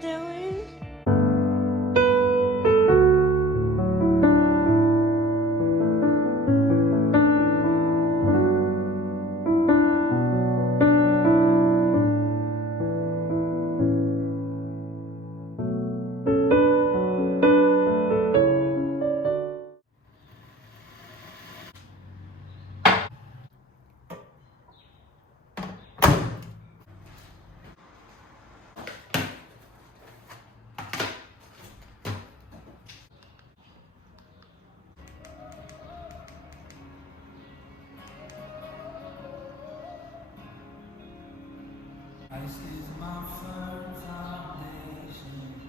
doing? Ice is my firm foundation,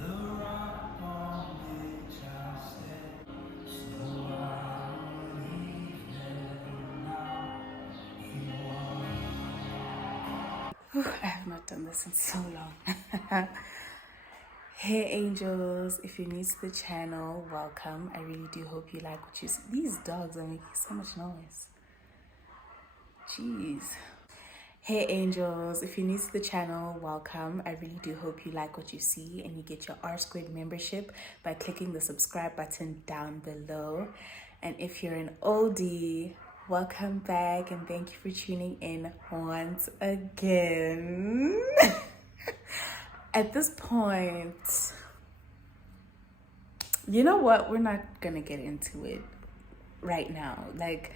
the rock on which I stand. So I believe never now. I have not done this in so long. Hey angels, if you're new to the channel, welcome. I really do hope you like what you see. These dogs are making so much noise. Jeez. Hey angels, if you're new to the channel, welcome. I really do hope you like what you see and you get your R Squared membership by clicking the subscribe button down below. And if you're an oldie, welcome back and thank you for tuning in once again. At this point, you know what? We're not gonna get into it right now. Like,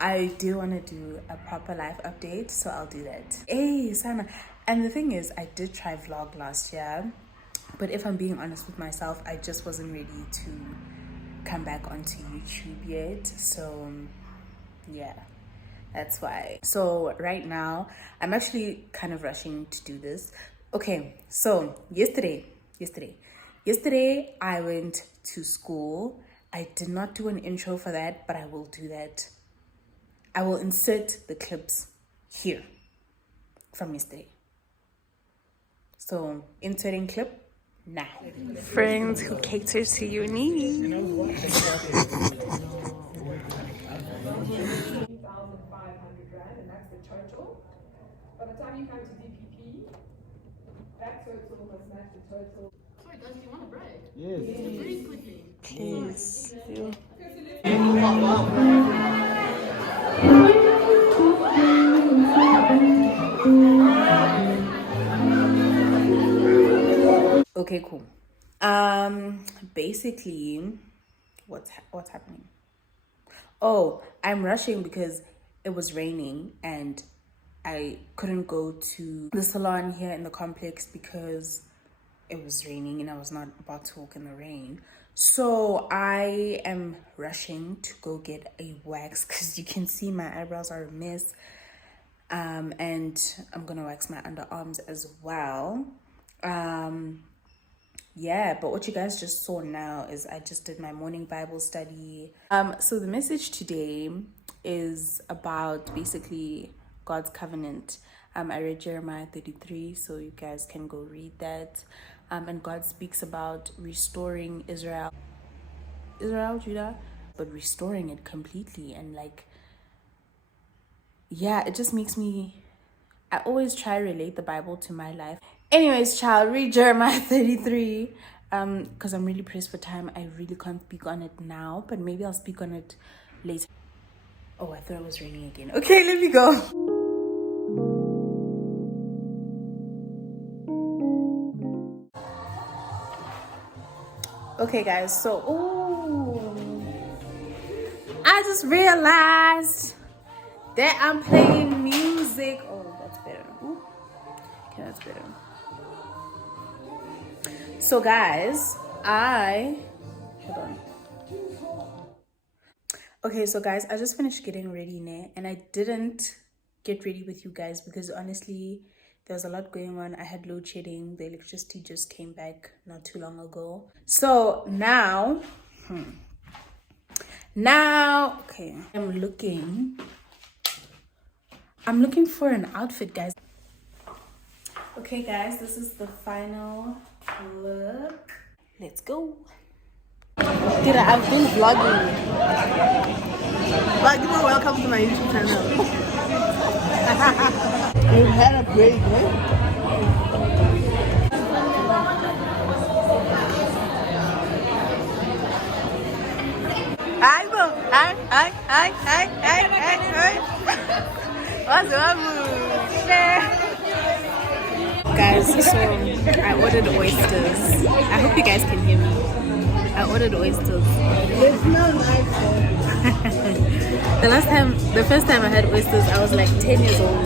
I do want to do a proper life update, so I'll do that. Hey, Sana. And the thing is, I did try vlog last year, but if I'm being honest with myself, I just wasn't ready to come back onto YouTube yet. So, yeah, that's why. So right now, I'm actually kind of rushing to do this. Okay, so yesterday, I went to school. I did not do an intro for that, but I will do that. I will insert the clips here from yesterday. So, inserting clip now. Friends who cater to your needs. 2,500 Rand, and that's the total. By the time you come to DPP, that total must match the total. Sorry guys, do you want a break? Yes. Very quickly. Please. Okay, cool. Basically, what's happening? Oh, I'm rushing because it was raining and I couldn't go to the salon here in the complex because it was raining and I was not about to walk in the rain. So I am rushing to go get a wax because you can see my eyebrows are a mess. And I'm gonna wax my underarms as well. Yeah, but what you guys just saw now is I just did my morning Bible study. So the message today is about basically God's covenant. I read Jeremiah 33, so you guys can go read that. And God speaks about restoring Israel, Judah, but restoring it completely. And like, yeah, it just makes me, I always try to relate the Bible to my life. Anyways, child, read Jeremiah 33. Because I'm really pressed for time. I really can't speak on it now, but maybe I'll speak on it later. Oh, I thought it was raining again. Okay, let me go. Okay, guys, so, I just realized that I'm playing music. Oh, that's better. Ooh. Okay, that's better. So, guys, hold on. Okay, so guys, I just finished getting ready now, and I didn't get ready with you guys because honestly, there was a lot going on. I had load shedding. The electricity just came back not too long ago. So now, okay, I'm looking for an outfit, guys. Okay, guys, this is the final look. Let's go. Kira, I've been vlogging. But welcome to my YouTube channel. You've had a break, right? Hi, hi, hi, hi, hi, hi, hi. What's up? Guys, so I ordered oysters. I hope you guys can hear me. I ordered oysters. It's not nice. The first time I had oysters, I was like 10 years old.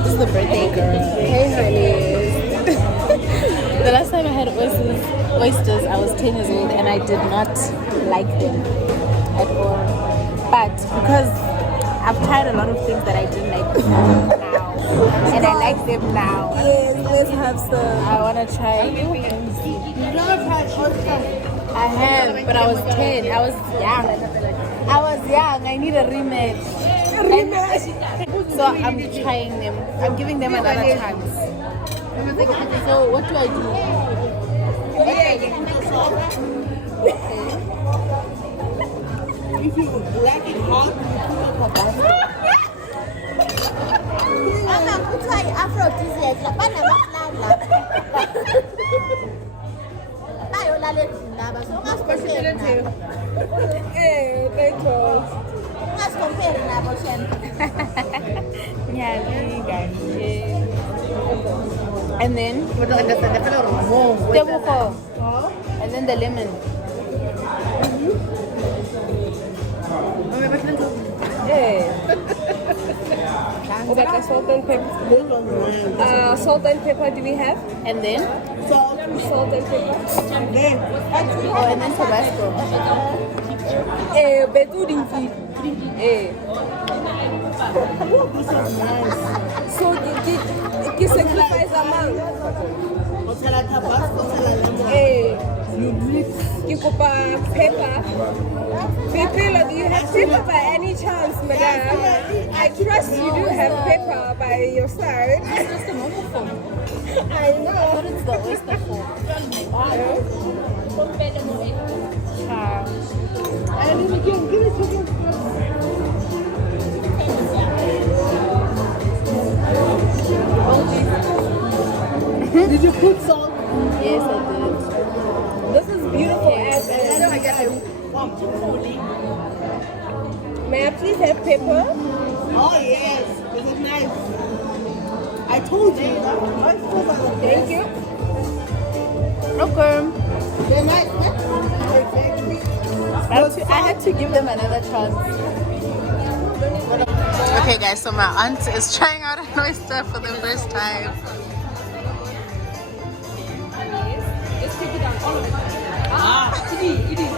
This is the birthday girl. Hey, honey. The last time I had oysters, I was 10 years old and I did not like them at all. But because I've tried a lot of things that I didn't like now, and I like them now. Yes, let's have some. I want to try. You've never tried oyster? I have, but I was 10. I was young. I need a rematch. So I'm trying them. I'm giving them another chance. So what do I do? If you like it hot, you put Tabasco. Mama, kuthiwa i-aphrodisiac banamaflala bayolala endlini laba so ungazikomperi nabo shem And then Temuko. And then the lemon. Okay, salt and pepper. Salt and pepper do we have? And then Salt. Salt and pepper. Then, and then Tabasco. Betudinki. this is nice. So, you sacrifice amount. Otela Tabasco, otela lemon. You mix. You go buy pepper. Pepper, do you have pepper by any chance, madam? I trust you do have pepper by your side. That's the normal form. I know. What is the oyster form? And then again, give it to me. Did you put salt? Yes, I did. This is beautiful. May I please have pepper? Oh yes, this is nice. I told you. Thank you. Okay. They might. I had to give them another chance. Okay guys, so my aunt is trying out an oyster for the first time. Just take it down, all of it. It is.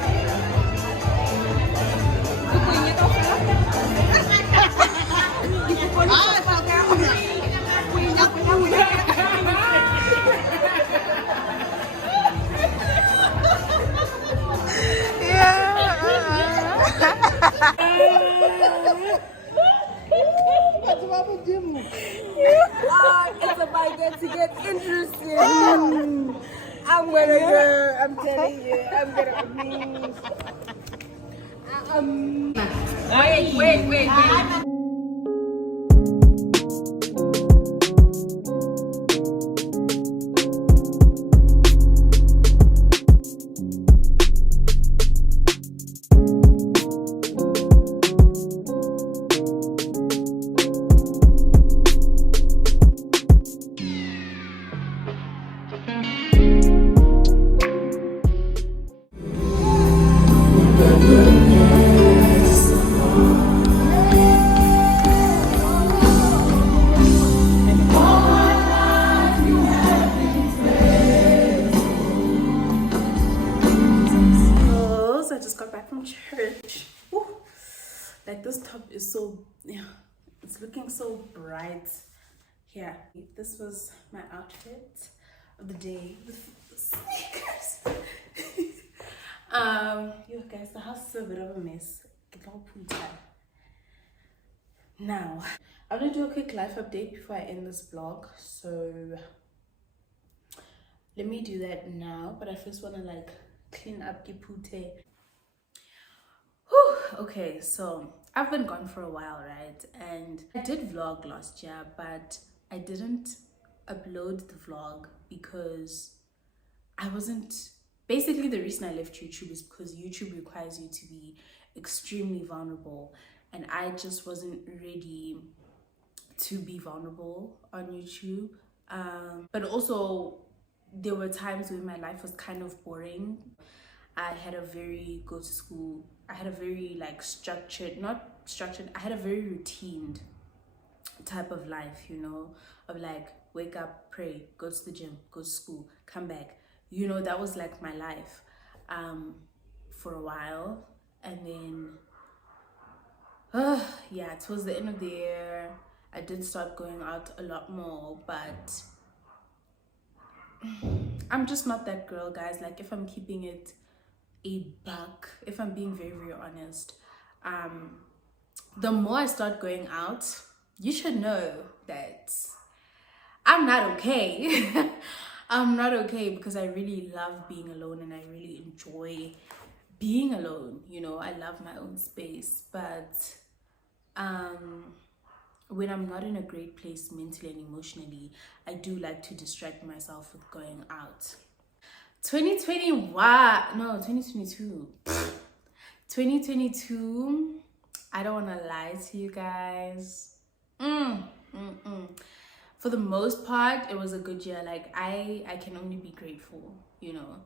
It's about to get interesting. I'm gonna go. I'm telling you. I'm gonna. Wait. So I just got back from church. Woo. Like this top is so, it's looking so bright. Here, this was my outfit of the day with sneakers. You guys, the house is a bit of a mess. Now, I'm gonna do a quick life update before I end this vlog. So let me do that now, but I first want to like clean up Kipute. Okay, so I've been gone for a while, right? And I did vlog last year, but I didn't upload the vlog because I wasn't, basically the reason I left YouTube is because YouTube requires you to be extremely vulnerable, and I just wasn't ready to be vulnerable on YouTube. But also there were times when my life was kind of boring. I had a very I had a very like I had a very routine type of life, you know, of like wake up, pray, go to the gym, go to school, come back. You know, that was like my life for a while. And then yeah, towards the end of the year I did start going out a lot more, but I'm just not that girl, guys. Like, if I'm keeping it a buck, if I'm being very, very honest, the more I start going out, you should know that I'm not okay. I'm not okay, because I really love being alone and I really enjoy being alone. You know, I love my own space, but when I'm not in a great place mentally and emotionally, I do like to distract myself with going out. 2022, I don't want to lie to you guys. For the most part, it was a good year. Like, I can only be grateful, you know.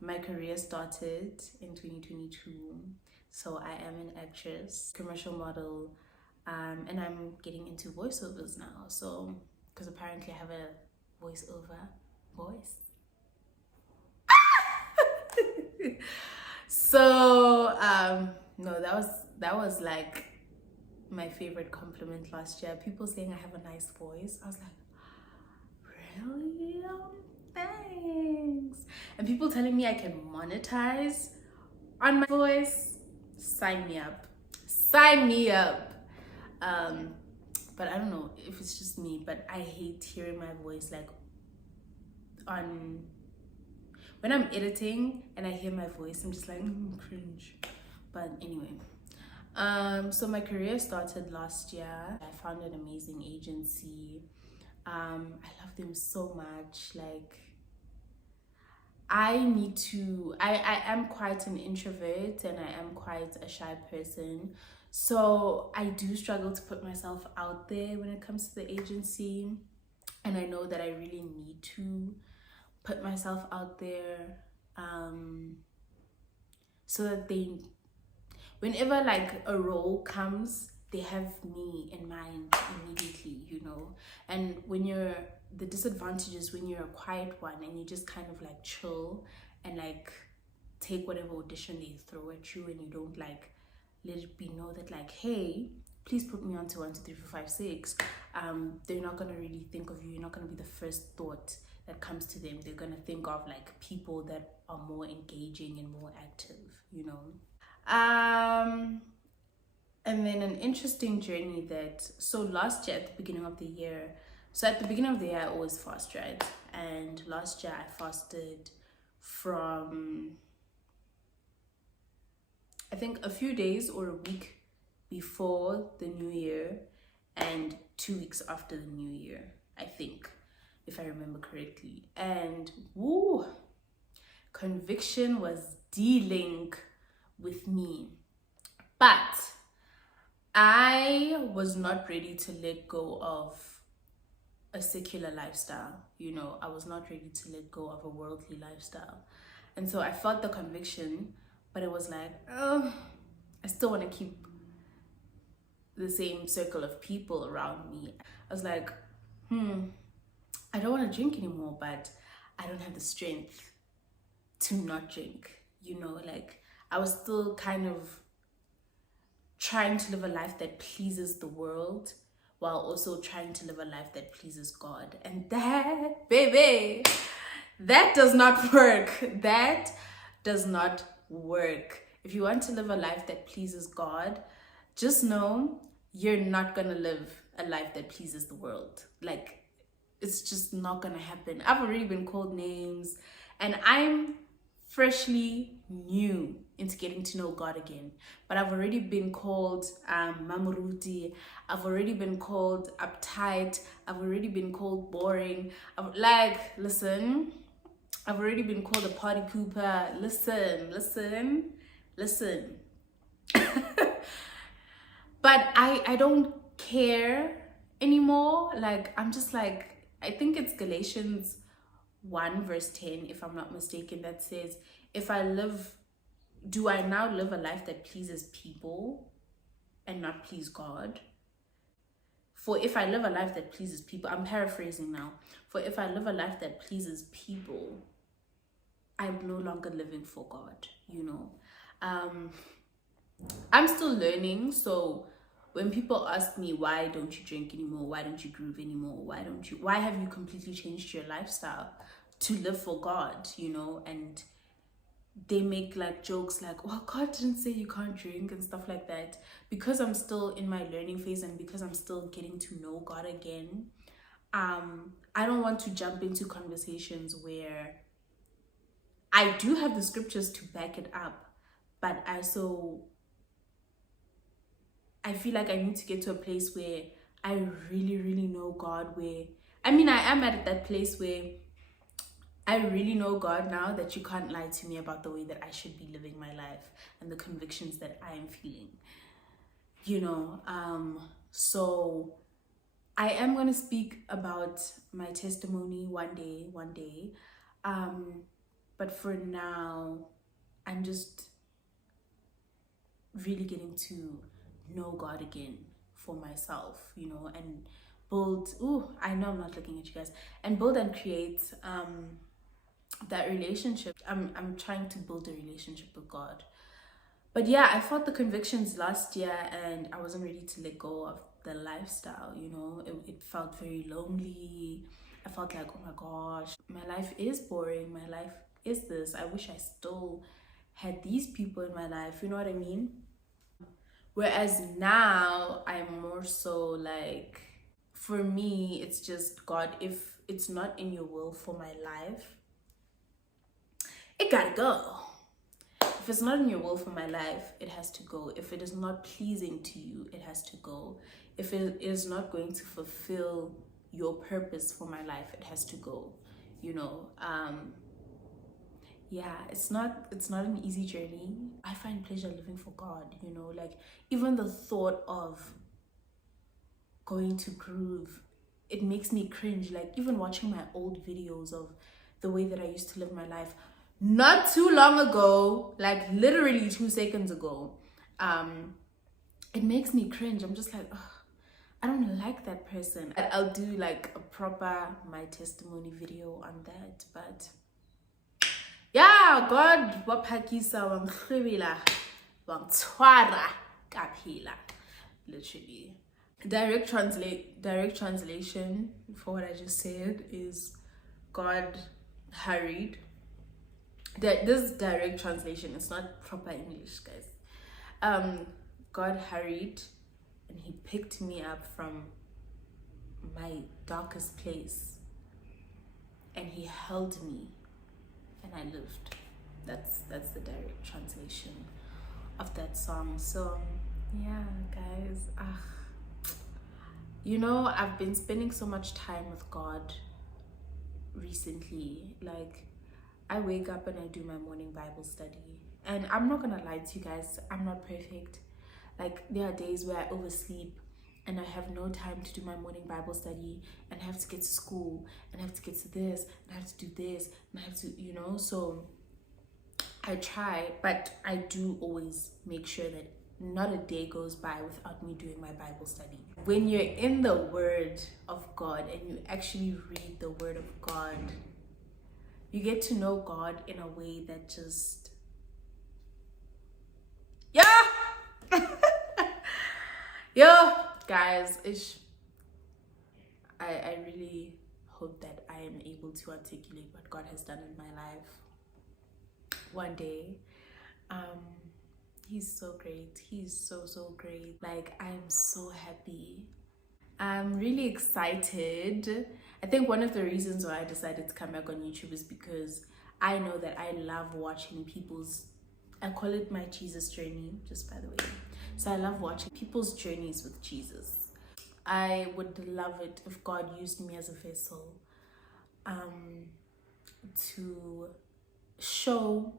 My career started in 2022, so I am an actress, commercial model, and I'm getting into voiceovers now. So, because apparently I have a voiceover voice. So no, that was like my favorite compliment last year. People saying I have a nice voice. I was like, really? Thanks. And people telling me I can monetize on my voice. Sign me up. Sign me up. But I don't know if it's just me, but I hate hearing my voice like when I'm editing and I hear my voice, I'm just like, cringe. But anyway, so my career started last year. I found an amazing agency. I love them so much. Like, I am quite an introvert and I am quite a shy person. So I do struggle to put myself out there when it comes to the agency. And I know that I really need to put myself out there, so that whenever like a role comes, they have me in mind immediately, you know. And the disadvantage is when you're a quiet one and you just kind of like chill and like take whatever audition they throw at you, and you don't like let it be know that like, hey, please put me on to 1, 2, 3, 4, 5, 6. They're not gonna really think of you. You're not gonna be the first thought that comes to them. They're gonna think of like people that are more engaging and more active, you know. And then an interesting journey so last year at the beginning of the year, I always fast, right? And last year I fasted from, I think, a few days or a week before the new year and 2 weeks after the new year, I think, if I remember correctly. And woo, conviction was dealing with me. But I was not ready to let go of a secular lifestyle, you know. I was not ready to let go of a worldly lifestyle. And so I felt the conviction, but it was like, I still want to keep the same circle of people around me. I was like, I don't want to drink anymore, but I don't have the strength to not drink, you know. Like, I was still kind of trying to live a life that pleases the world while also trying to live a life that pleases God. And that, baby, that does not work. That does not work. If you want to live a life that pleases God, just know you're not gonna live a life that pleases the world. Like, it's just not gonna happen. I've already been called names, and I'm freshly new into getting to know God again. But I've already been called Mamuruti. I've already been called uptight. I've already been called boring. I've already been called a party pooper. Listen. listen. But I don't care anymore. Like, I'm just like, I think it's Galatians 1 verse 10, if I'm not mistaken, that says, do I now live a life that pleases people and not please God? For if I live a life that pleases people, I'm paraphrasing now. For if I live a life that pleases people, I'm no longer living for God, you know. I'm still learning, so when people ask me, why don't you drink anymore, why don't you groove anymore, why have you completely changed your lifestyle to live for God, you know, and they make like jokes like, well, God didn't say you can't drink and stuff like that. Because I'm still in my learning phase and because I'm still getting to know God again, I don't want to jump into conversations where I do have the scriptures to back it up, but I feel like I need to get to a place where I really, really know God, where, I mean, I am at that place where I really know God now, that you can't lie to me about the way that I should be living my life and the convictions that I am feeling, you know. So I am going to speak about my testimony one day. But for now, I'm just really getting to know God again for myself, you know, and build, I know I'm not looking at you guys, and build and create that relationship. I'm trying to build a relationship with God. But yeah, I fought the convictions last year and I wasn't ready to let go of the lifestyle, you know. It felt very lonely. I felt like, oh my gosh, my life is boring, my life is this. I wish I still had these people in my life, you know what I mean? Whereas now I'm more so like, for me, it's just, God, if it's not in your will for my life, it gotta go. If it's not in your will for my life, it has to go. If it is not pleasing to you, it has to go. If it is not going to fulfill your purpose for my life, it has to go, you know. Yeah, it's not an easy journey. I find pleasure living for God, you know. Like, even the thought of going to groove, it makes me cringe. Like, even watching my old videos of the way that I used to live my life not too long ago, like literally 2 seconds ago, it makes me cringe. I'm just like, oh, I don't like that person. I'll do like a proper my testimony video on that. But yeah, God waphakisa wanghlwebela wangtshwara kaphila, literally. Direct translation for what I just said is, God hurried. This direct translation, it's not proper English, guys. God hurried and he picked me up from my darkest place and he held me and I lived. That's the direct translation of that song. So yeah, guys, you know, I've been spending so much time with God recently. Like, I wake up and I do my morning Bible study, and I'm not gonna lie to you guys, I'm not perfect. Like, there are days where I oversleep and I have no time to do my morning Bible study, and I have to get to school, and I have to get to this, and I have to do this, and I have to, you know. So I try, but I do always make sure that not a day goes by without me doing my Bible study. When you're in the Word of God and you actually read the Word of God, you get to know God in a way that just, yo, guys, I really hope that I am able to articulate what God has done in my life one day. He's so great. He's so great. Like, I'm so happy. I'm really excited. I think one of the reasons why I decided to come back on YouTube is because I know that I love watching people's, I call it my Jesus journey, just by the way. So I love watching people's journeys with Jesus. I would love it if God used me as a vessel to show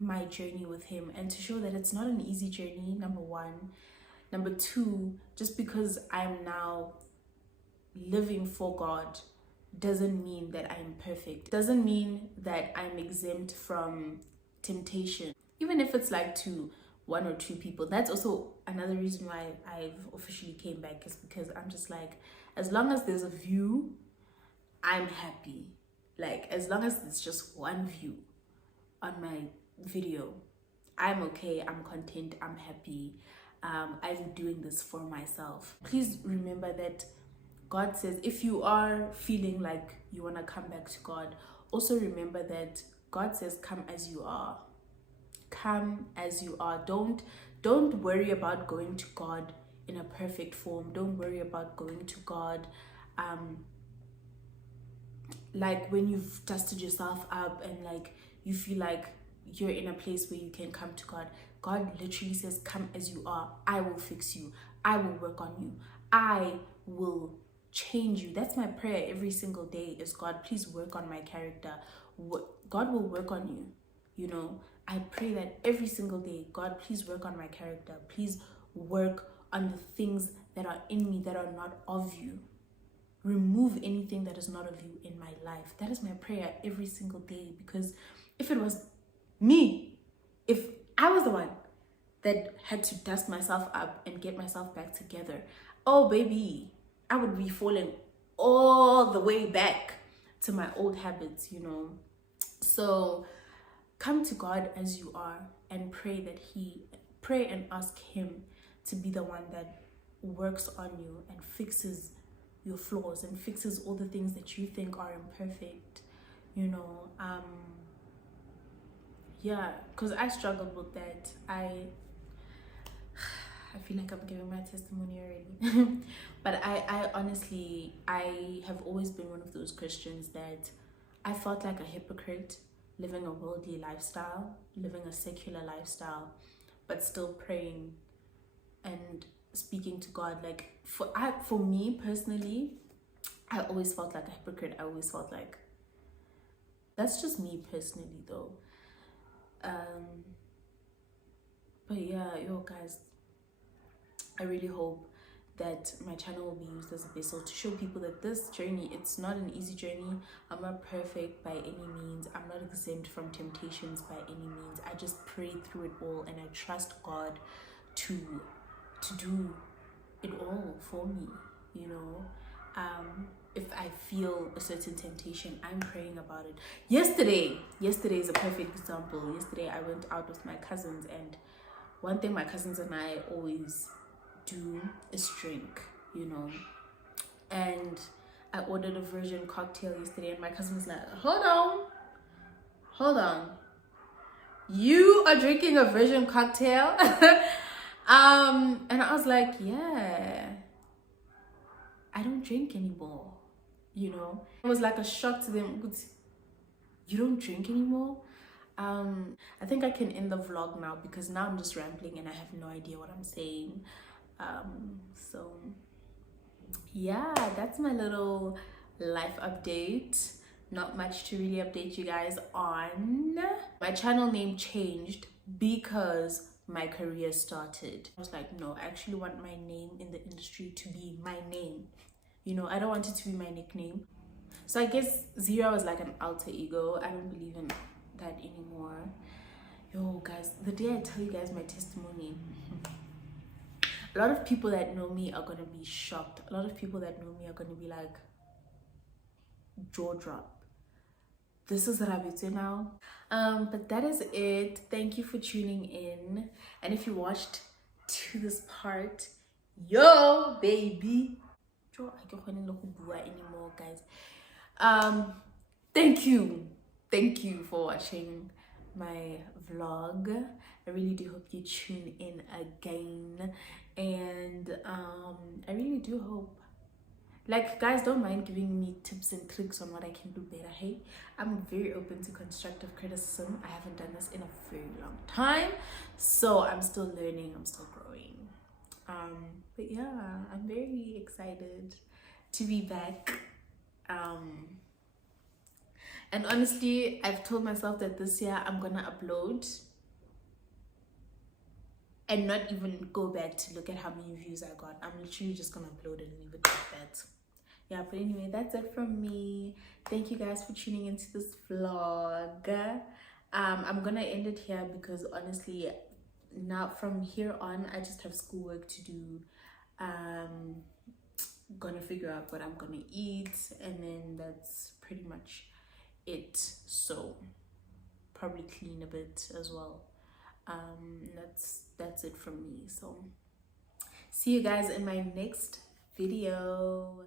my journey with him and to show that it's not an easy journey, number one. Number two, just because I'm now living for God doesn't mean that I'm perfect. Doesn't mean that I'm exempt from temptation. Even if it's like to one or two people. That's also another reason why I've officially came back, is because I'm just like, as long as there's a view, I'm happy. Like, as long as it's just one view on my video, I'm okay, I'm content, I'm happy. I'm doing this for myself. Please remember that God says, if you are feeling like you want to come back to God, also remember that God says, come as you are. Come as you are. Don't worry about going to God in a perfect form. Don't worry about going to God like when you've dusted yourself up and like you feel like you're in a place where you can come to God. God literally says, come as you are. I will fix you. I will work on you. I will change you. That's my prayer every single day, is God, please work on my character. God will work on you. You know, I pray that every single day, God, please work on my character. Please work on the things that are in me that are not of you. Remove anything that is not of you in my life. That is my prayer every single day, because if it was me, if I was the one that had to dust myself up and get myself back together, oh baby, I would be falling all the way back to my old habits, you know. So come to God as you are and pray and ask him to be the one that works on you and fixes your flaws and fixes all the things that you think are imperfect, you know. Yeah, because I struggled with that. I feel like I'm giving my testimony already. But I honestly, I have always been one of those Christians that I felt like a hypocrite, living a worldly lifestyle, living a secular lifestyle, but still praying and speaking to God. Like for me personally, I always felt like a hypocrite. I always felt like, that's just me personally though. But yeah, yo guys, I really hope that my channel will be used as a vessel to show people that this journey, it's not an easy journey. I'm not perfect by any means. I'm not exempt from temptations by any means. I just pray through it all and I trust God to do it all for me, you know. If I feel a certain temptation, I'm praying about it. Yesterday is a perfect example. Yesterday I went out with my cousins, and one thing my cousins and I always do is drink, you know. And I ordered a virgin cocktail yesterday, and my cousin was like, hold on, you are drinking a virgin cocktail? And I was like, yeah, I don't drink anymore, you know. It was like a shock to them. You don't drink anymore? I think I can end the vlog now, because now I'm just rambling and I have no idea what I'm saying. So yeah, that's my little life update. Not much to really update you guys on. My channel name changed because my career started. I was like, no, I actually want my name in the industry to be my name, you know. I don't want it to be my nickname. So I guess Zira was like an alter ego. I don't believe in that anymore. Yo guys, the day I tell you guys my testimony, a lot of people that know me are gonna be shocked. A lot of people that know me are gonna be like, jaw drop, this is Rabitse now. But that is it. Thank you for tuning in. And if you watched to this part, yo baby, I can't anymore, guys. Thank you for watching my vlog. I really do hope you tune in again, and I really do hope, like, guys, don't mind giving me tips and tricks on what I can do better. Hey, I'm very open to constructive criticism. I haven't done this in a very long time, so I'm still learning, I'm still growing. But yeah, I'm very excited to be back. And honestly, I've told myself that this year I'm gonna upload and not even go back to look at how many views I got. I'm literally just gonna upload it and leave it like that. Yeah, but anyway, that's it from me. Thank you guys for tuning into this vlog. I'm gonna end it here because honestly, now from here on, I just have schoolwork to do. Gonna figure out what I'm gonna eat, and then that's pretty much it. So probably clean a bit as well. That's it from me. So see you guys in my next video.